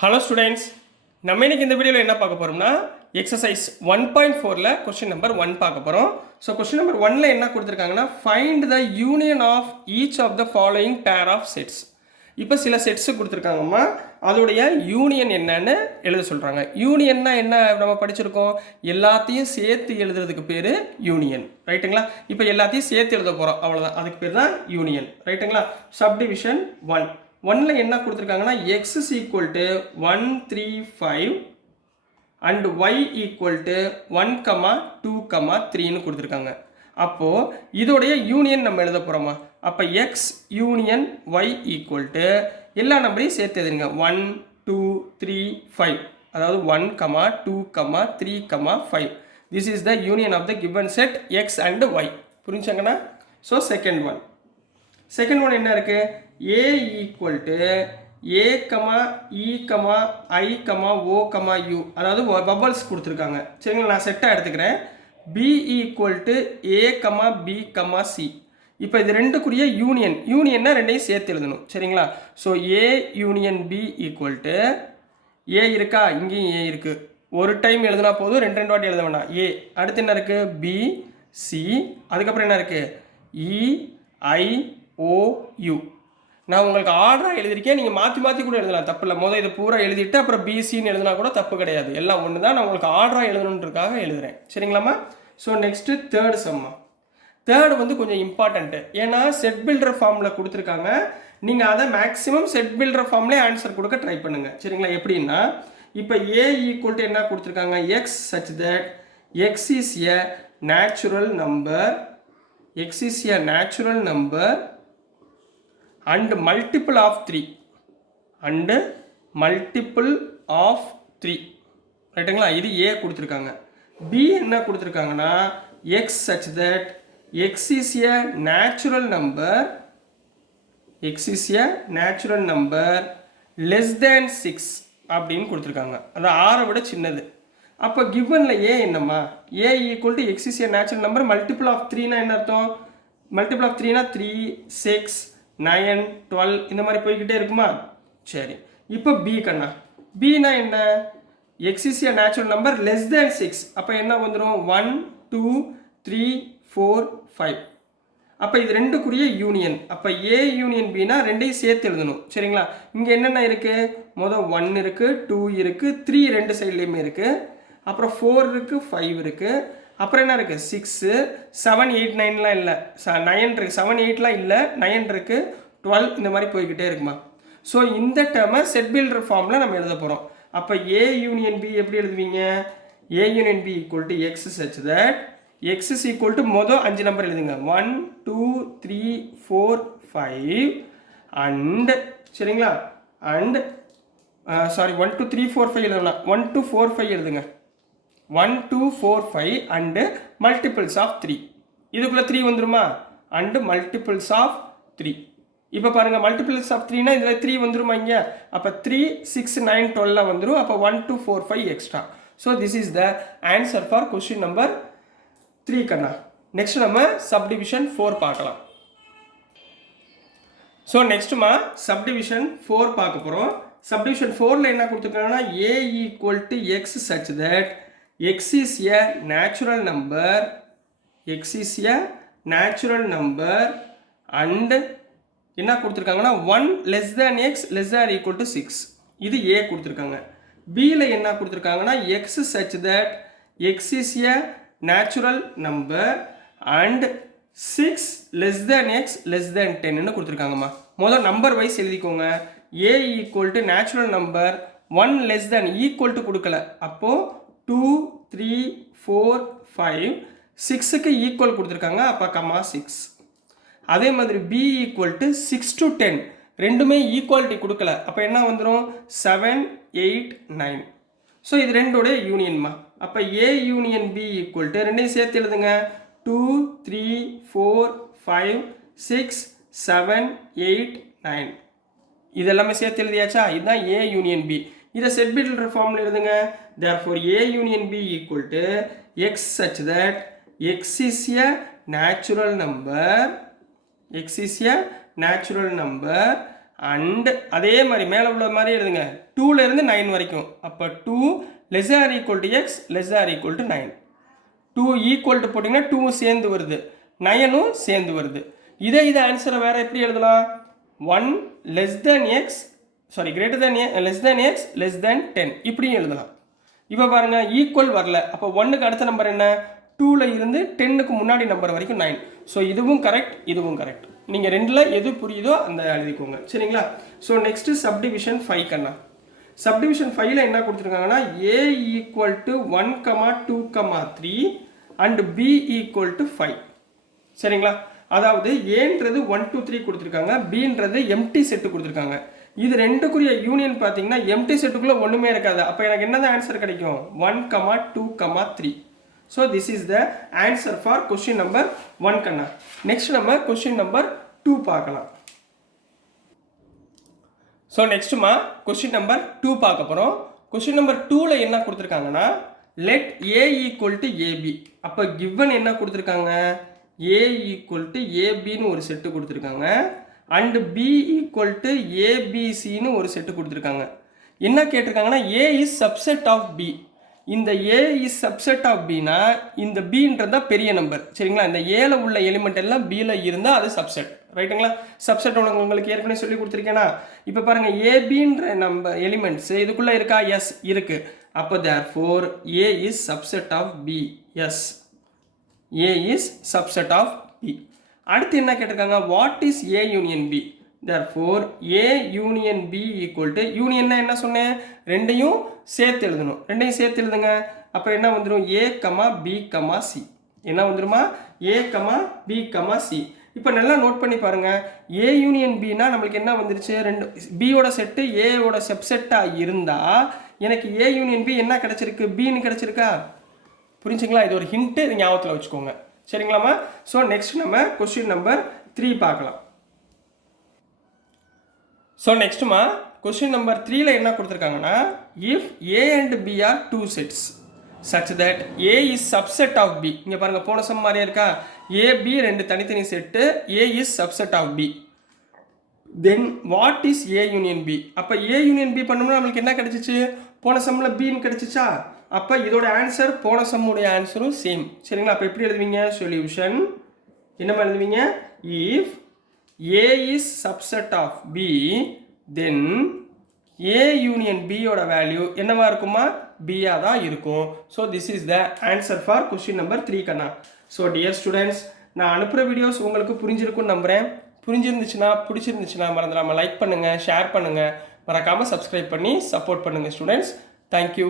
Hello students, நம்ம இன்னைக்கு இந்த வீடியோவில் என்ன பார்க்க போகிறோம்னா எக்ஸசைஸ் 1.4ல் கொஸ்டின் நம்பர் 1 பார்க்க போகிறோம். ஸோ கொஸ்டின் நம்பர் 1ல் என்ன கொடுத்துருக்காங்கன்னா find the union of each of the following pair of sets. இப்போ சில செட்ஸு கொடுத்துருக்காங்கம்மா, அதோடைய யூனியன் என்னன்னு எழுத சொல்கிறாங்க. யூனியன்னா என்ன நம்ம படிச்சிருக்கோம், எல்லாத்தையும் சேர்த்து எழுதுறதுக்கு பேர் யூனியன், ரைட்டுங்களா? இப்போ எல்லாத்தையும் சேர்த்து எழுத போகிறோம், அவ்வளோதான், அதுக்கு பேர் தான் யூனியன், ரைட்டுங்களா? சப்டிவிஷன் 1 1ல் என்ன கொடுத்துருக்காங்கன்னா x is equal to 1 3 5 and y equal to 1 2 3ன்னு கொடுத்துருக்காங்க. அப்போது இதோடைய யூனியன் நம்ம எழுத போகிறோமா? அப்போ x union y equal to எல்லா நம்பரையும் சேர்த்து எழுதுங்க. 1 2 3 5, அதாவது 1 2 3 5. This is the union of the given set x and y. புரிஞ்சாங்கன்னா? ஸோ செகண்ட் ஒன் என்ன இருக்குது? a equal to a, e, i, o, u, அதாவது பபல்ஸ் கொடுத்துருக்காங்க, சரிங்களா? நான் செட்டாக எடுத்துக்கிறேன். b equal to a, b, c. இப்போ இது ரெண்டுக்குரிய யூனியன்னா ரெண்டையும் சேர்த்து எழுதணும், சரிங்களா? So a union b equal to a இருக்கா, இங்கேயும் a இருக்குது, ஒரு டைம் எழுதுனா போதும், ரெண்டு வாட்டி எழுத வேண்டாம். a அடுத்து என்ன இருக்குது? b, c, அதுக்கப்புறம் என்ன இருக்குது? e, i, o, u. நான் உங்களுக்கு ஆர்டராக எழுதியிருக்கேன், நீங்கள் மாற்றி கூட எழுதலாம், தப்பு இல்லை. இதை பூரா எழுதிட்டு அப்புறம் பிசின்னு எழுதினா கூட தப்பு கிடையாது, எல்லாம் ஒன்று தான். நான் உங்களுக்கு ஆர்டராக எழுதணுன்றதுக்காக எழுதுகிறேன், சரிங்களாம்மா? ஸோ நெக்ஸ்ட்டு தேர்ட் சம்மா. தேர்டு கொஞ்சம் இம்பார்ட்டண்ட்டு, ஏன்னா செட் பில்டர் ஃபார்மில் கொடுத்துருக்காங்க. நீங்கள் அதை மேக்ஸிமம் செட் பில்டர் ஃபார்ம்லேயே ஆன்சர் கொடுக்க ட்ரை பண்ணுங்கள், சரிங்களா? எப்படின்னா இப்போ ஏ ஈக்குவல் டு என்ன கொடுத்துருக்காங்க? X such that X is a natural number, X is a natural number and multiple of 3 and multiple of 3, ரைட்டுங்களா? இது a கொடுத்துருக்காங்க. b என்ன கொடுத்துருக்காங்கன்னா x such that x is a natural number, x is a natural number less than 6 அப்படின்னு கொடுத்துருக்காங்க. அது 6 விட சின்னது. அப்போ கிவனில் a என்னம்மா? a equal to x is a natural number multiple of 3னா என்ன அர்த்தம்? multiple of 3னா 3 6 9 12 இந்த மாதிரி போய்கிட்டே இருக்குமா? சரி, இப்போ பி கண்ணா, பினா என்ன? X is a natural number less than 6. அப்போ என்ன வந்துடும்? 1 2 3 4 5. அப்போ இது ரெண்டுக்குரிய யூனியன். அப்போ ஏ யூனியன் பினா ரெண்டையும் சேர்த்து எழுதணும், சரிங்களா? இங்கே என்னென்ன இருக்குது? மொதல் 1 இருக்குது, 2 இருக்குது, 3 ரெண்டு சைட்லேயுமே இருக்குது, அப்புறம் 4 இருக்குது, 5 இருக்குது, அப்புறம் என்ன இருக்குது? 6 7 8 9லாம் இல்லை, 9 இருக்குது, 7 8லாம் இல்லை, 9 இருக்குது, 12 இந்த மாதிரி போய்கிட்டே இருக்குமா? ஸோ இந்த டேர்மை செட் பில்டர் ஃபார்மில் நம்ம எழுத போகிறோம். அப்போ ஏ யூனியன் பி எப்படி எழுதுவீங்க? A union B equal to X such that X is equal to மொதல் 5 நம்பர் எழுதுங்க. 1 2 3 4 5 அண்ட், சரிங்களா? அண்ட் சாரி 1 2 3 4 5 எழுதலாம், 1 2 4 5 எழுதுங்க. 1 2 4 5 அண்டு மல்டிபிள்ஸ் ஆஃப் 3. இதுக்குள்ளே 3 வந்துருமா? And multiples of 3. இப்போ பாருங்கள், மல்டிபிள்ஸ் ஆஃப் 3னா இதில் 3 வந்துருமா இங்கே? அப்போ 3 6 9 12 வந்துடும். அப்போ 1 2 4 5 extra. So this is the answer for question number 3 கண்ணா. நெக்ஸ்ட் நம்ம சப்டிவிஷன் 4 பார்க்கலாம். ஸோ நெக்ஸ்ட்டுமா சப்டிவிஷன் 4 பார்க்க போகிறோம். சப்டிவிஷன் 4ல் என்ன கொடுத்துருக்காங்கன்னா A equal to X such that x is a natural number, x is a natural number and என்ன கொடுத்துருக்காங்கன்னா 1 less than x less than equal to 6. இது a கொடுத்துருக்காங்க. bல என்ன கொடுத்துருக்காங்கன்னா x such that x is a natural number and 6 less than x less than 10ன்னு கொடுத்துருக்காங்கம்மா. முதல் number wise எழுதிக்கோங்க. a equal to natural number 1 less than equal to கொடுக்கல, அப்போது 2 3 4 5 6க்கு equal கொடுத்துருக்காங்க, அப்போ கம்மா 6. அதே மாதிரி b ஈக்குவல் டு 6 to 10 ரெண்டுமே ஈக்குவாலிட்டி கொடுக்கல, அப்போ என்ன வந்துடும்? 7 8 9. ஸோ இது ரெண்டோட யூனியன்மா. அப்போ a union b equal to ரெண்டையும் சேர்த்து எழுதுங்க. 2 3 4 5 6 7 8 9. இதெல்லாமே சேர்த்து எழுதியாச்சா? இதுதான் a யூனியன் b. இதை செட் பில்டர் ஃபார்மில் எழுதுங்க. therefore a union b equal to x such that x is a natural number, x is a natural number and அதே மாதிரி மேலே உள்ள மாதிரி எழுதுங்க 2லேருந்து 9 வரைக்கும். அப்போ 2 less than or equal to x less than or equal to 9. 2 equal to போட்டிங்கன்னா 2 சேர்ந்து வருது, 9ம் சேர்ந்து வருது. இதை ஆன்சரை வேறு எப்படி எழுதலாம்? 1 less than x greater than less than x less than 10 இப்படியும் எழுதலாம். இப்போ பாருங்கள் ஈக்குவல் வரல, அப்போ 1க்கு அடுத்த நம்பர் என்ன? 2ல் இருந்து 10க்கு முன்னாடி நம்பர் வரைக்கும் 9. ஸோ இதுவும் கரெக்ட், இதுவும் கரெக்ட். நீங்கள் ரெண்டில் எது புரியுதோ அந்த எழுதிக்கோங்க, சரிங்களா? ஸோ நெக்ஸ்ட்டு சப்டிவிஷன் 5 கண்ணா. சப்டிவிஷன் 5ல் என்ன கொடுத்துருக்காங்கன்னா a equal to 1, 2, 3 and b equal to 5. சரிங்களா? அதாவது ஏன்றது 1, 2, 3 கொடுத்துருக்காங்க, பின்றது எம்டி செட்டு கொடுத்துருக்காங்க. இது ரெண்டுக்குரிய யூனியன் பார்த்தீங்கன்னா எம்டி செட்டுக்குள்ளே ஒன்றுமே இருக்காது. அப்போ எனக்கு என்னதான் ஆன்சர் கிடைக்கும்? 1, 2, 3. So this is the answer for question number 1 கண்ணா. நெக்ஸ்ட் நம்ம கொஸ்டின் நம்பர் 2 பார்க்கலாம். ஸோ நெக்ஸ்ட்டுமா கொஸ்டின் நம்பர் 2 பார்க்க போகிறோம். கொஸ்டின் நம்பர் 2ல் என்ன கொடுத்துருக்காங்கன்னா let A equal to AB. அப்போ கிவன் என்ன கொடுத்துருக்காங்க? ஏ ஈக்குவல் டு ஏபின்னு ஒரு செட்டு கொடுத்துருக்காங்க அண்டு பி ஈக்குவல் டு ஏபிசின்னு ஒரு செட்டு கொடுத்துருக்காங்க. என்ன கேட்டிருக்காங்கன்னா A is subset of B. இந்த ஏ இஸ் சப்செட் ஆஃப் பினா இந்த பின்றது தான் பெரிய நம்பர், சரிங்களா? இந்த ஏல உள்ள எலிமெண்ட் எல்லாம் பியில் இருந்தால் அது சப்செட், ரைட்டுங்களா? சப்செட் உங்களுக்கு ஏற்கனவே சொல்லி கொடுத்துருக்கேனா? இப்போ பாருங்கள் ஏபின்ற நம்பர் எலிமெண்ட்ஸ் இதுக்குள்ளே இருக்கா? எஸ் இருக்குது. அப்போ therefore A is subset of B. Yes, A is subset of B. அடுத்து என்ன கேட்டிருக்காங்க? What is A union B? Therefore A union B equal to யூனியன்னா என்ன சொன்னேன்? ரெண்டையும் சேர்த்து எழுதணும். ரெண்டையும் சேர்த்து எழுதுங்க. அப்போ என்ன வந்துடும்? ஏ கமா பி கமா சி. என்ன வந்துடுமா? ஏ கமா பி கமா சி. இப்போ நல்லா நோட் பண்ணி பாருங்கள். ஏ யூனியன் பின்னா நம்மளுக்கு என்ன வந்துருச்சு? ரெண்டு பியோட செட்டு ஏயோட சப்செட்டாக இருந்தால் எனக்கு ஏ யூனியன் பி என்ன கிடச்சிருக்கு? பின்னு கிடச்சிருக்கா? புரிஞ்சுங்களா? இது ஒரு ஹிண்ட்டு, இது ஞாபகத்தில் வச்சுக்கோங்க, சரிங்களாம்மா? ஸோ நெக்ஸ்ட் நம்ம கொஸ்டின் நம்பர் 3 பார்க்கலாம். ஸோ நெக்ஸ்ட்டுமா கொஸ்டின் நம்பர் 3ல் என்ன கொடுத்துருக்காங்கன்னா if A and B are 2 sets such that A is subset of B. இங்கே பாருங்கள் போன சம் மாதிரியே இருக்கா? ஏபி ரெண்டு தனித்தனி set, A is subset of B. Then what is A union B? அப்போ ஏ யூனியன் பி பண்ணோம்னா நம்மளுக்கு என்ன கிடச்சிச்சு? போன சம்மில் பின்னு கிடச்சிச்சா? அப்போ இதோட ஆன்சர் போன சம்முடைய ஆன்சரும் சேம், சரிங்களா? அப்போ எப்படி எழுதுவீங்க? சொல்யூஷன் என்னமா எழுதுவீங்க? If A is subset of B, then A union B யோட வேல்யூ என்னவா இருக்குமா? B-ஆ தான் இருக்கும். So this is the answer for question number 3 கண்ணா. ஸோ டியர் ஸ்டூடெண்ட்ஸ், நான் அனுப்புகிற வீடியோஸ் உங்களுக்கு புரிஞ்சிருக்குன்னு நம்புகிறேன். புரிஞ்சிருந்துச்சுன்னா பிடிச்சிருந்துச்சுன்னா மறந்துடாமல் லைக் பண்ணுங்கள், ஷேர் பண்ணுங்கள், மறக்காமல் சப்ஸ்கிரைப் பண்ணி சப்போர்ட் பண்ணுங்கள் ஸ்டூடெண்ட்ஸ். தேங்க்யூ.